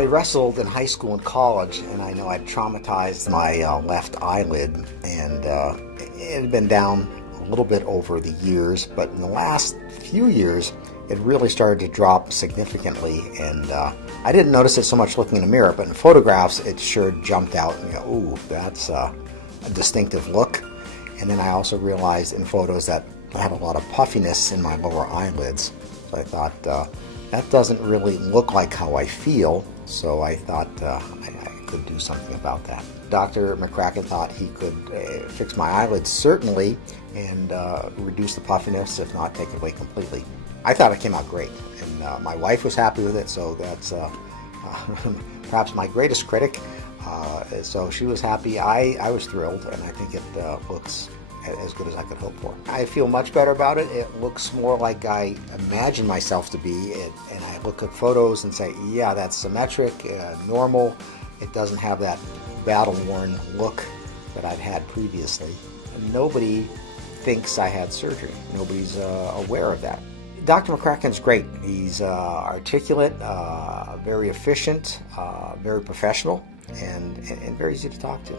I wrestled in high school and college, and I know I traumatized my left eyelid, and it had been down a little bit over the years, but in the last few years, it really started to drop significantly, and I didn't notice it so much looking in the mirror, but in photographs, it sure jumped out, and ooh, that's a distinctive look. And then I also realized in photos that I had a lot of puffiness in my lower eyelids, so I thought, that doesn't really look like how I feel, so I thought I could do something about that. Dr. McCracken thought he could fix my eyelids, certainly, and reduce the puffiness, if not take it away completely. I thought it came out great, and my wife was happy with it, so that's perhaps my greatest critic. So she was happy, I was thrilled, and I think it looks as good as I could hope for. I feel much better about it. It looks more like I imagine myself to be, and I look at photos and say, yeah, that's symmetric, normal. It doesn't have that battle-worn look that I've had previously. And nobody thinks I had surgery. Nobody's aware of that. Dr. McCracken's great. He's articulate, very efficient, very professional, and very easy to talk to.